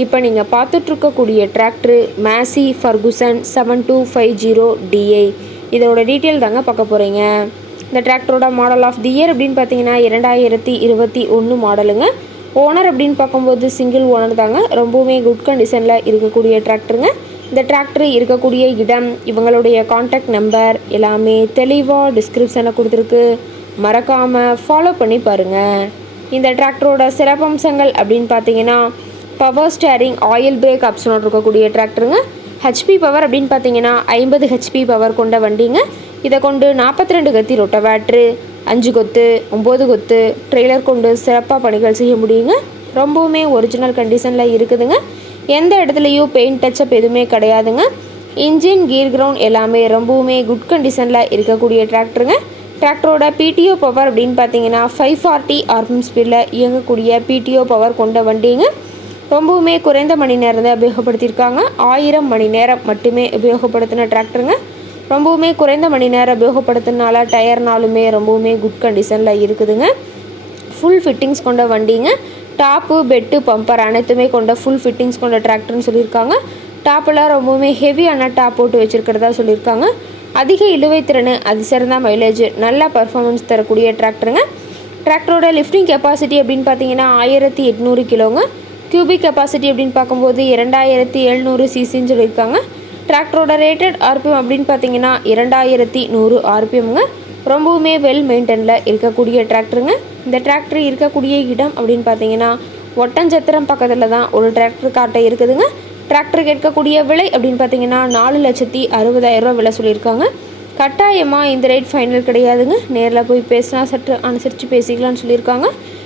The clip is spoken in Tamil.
இப்போ நீங்கள் பார்த்துட்ருக்கக்கூடிய tractor Massey Ferguson seven two five zero DI இதோட டீட்டெயில் தாங்க பார்க்க போகிறீங்க இந்த டிராக்டரோட மாடல் ஆஃப் தி இயர் அப்படின்னு பார்த்தீங்கன்னா இரண்டாயிரத்தி இருபத்தி ஒன்று மாடலுங்க ஓனர் அப்படின்னு பார்க்கும்போது சிங்கிள் ஓனர் தாங்க. ரொம்பவுமே குட் கண்டிஷனில் இருக்கக்கூடிய டிராக்டருங்க இந்த டிராக்டர் இருக்கக்கூடிய இடம் இவங்களுடைய காண்டாக்ட் நம்பர் எல்லாமே தெளிவாக டிஸ்கிரிப்ஷனில் கொடுத்துருக்கு. மறக்காமல் ஃபாலோ பண்ணி பாருங்கள் இந்த டிராக்டரோட சிறப்பம்சங்கள் அப்படின்னு பார்த்தீங்கன்னா பவர் ஸ்டேரிங் ஆயில் பிரேக் ஆப்ஷனோடு இருக்கக்கூடிய டிராக்டருங்க ஹெச்பி பவர் அப்படின்னு பார்த்தீங்கன்னா ஐம்பது ஹெச்பி பவர் கொண்ட வண்டிங்க. இதை கொண்டு நாற்பத்தி ரெண்டு கத்தி ரொட்டவேட்ரு அஞ்சு கொத்து ஒம்பது கொத்து ட்ரெய்லர் கொண்டு சிறப்பாக பணிகள் செய்ய முடியுங்க. ரொம்பவுமே ஒரிஜினல் கண்டிஷனில் இருக்குதுங்க. எந்த இடத்துலையும் பெயிண்ட் டச்சப் எதுவுமே கிடையாதுங்க. இன்ஜின் கீர் கிரவுண்ட் எல்லாமே ரொம்பவுமே குட் கண்டிஷனில் இருக்கக்கூடிய டிராக்டருங்க டிராக்டரோட பிடிஓ பவர் அப்படின்னு பார்த்தீங்கன்னா ஃபைவ் ஃபார்ட்டி ஆர்பிஎம் ஸ்பீடில் இயங்கக்கூடிய பிடிஓ பவர் கொண்ட வண்டிங்க. ரொம்பவுமே குறைந்த மணி நேரம் தான் உபயோகப்படுத்தியிருக்காங்க. ஆயிரம் மணி நேரம் மட்டுமே உபயோகப்படுத்தின டிராக்டருங்க. ரொம்பவுமே குறைந்த மணி நேரம் உபயோகப்படுத்தினால டயர்னாலுமே ரொம்பவுமே குட் கண்டிஷனில் இருக்குதுங்க. ஃபுல் ஃபிட்டிங்ஸ் கொண்ட வண்டிங்க. டாப்பு பெட்டு பம்பர் அனைத்துமே கொண்ட ஃபுல் ஃபிட்டிங்ஸ் கொண்ட டிராக்டர்னு சொல்லியிருக்காங்க. டாப்பெல்லாம் ரொம்பவுமே ஹெவியான டாப் போட்டு வச்சுருக்கிறதா சொல்லியிருக்காங்க. அதிக இழுவை திறன் அது சிறந்த மைலேஜ் நல்ல பர்ஃபார்மன்ஸ் தரக்கூடிய டிராக்டருங்க. டிராக்டரோட லிஃப்டிங் கெப்பாசிட்டி அப்படின்னு பார்த்தீங்கன்னா ஆயிரத்தி எட்நூறு கிலோங்க. கியூபிக் கெப்பாசிட்டி அப்படின்னு பார்க்கும்போது இரண்டாயிரத்தி எழுநூறு சிசின்னு சொல்லியிருக்காங்க. டிராக்டரோட ரேட்டட் ஆர்பிஎம் அப்படின்னு பார்த்தீங்கன்னா இரண்டாயிரத்தி நூறு ஆர்பிஎம்ங்க ரொம்பவுமே வெல் மெயின்டெனில் இருக்கக்கூடிய டிராக்டருங்க இந்த டிராக்டர் இருக்கக்கூடிய இடம் அப்படின்னு பார்த்தீங்கன்னா ஒட்டஞ்சத்திரம் பக்கத்தில் தான் ஒரு டிராக்டர் காட்டை இருக்குதுங்க. டிராக்டர் கேட்கக்கூடிய விலை அப்படின்னு பார்த்தீங்கன்னா நாலு லட்சத்தி அறுபதாயிரம் ரூபா விலை சொல்லியிருக்காங்க. கட்டாயமாக இந்த ரேட் ஃபைனல் கிடையாதுங்க. நேரில் போய் பேசினா சற்று அனுசரித்து பேசிக்கலாம்னு சொல்லியிருக்காங்க.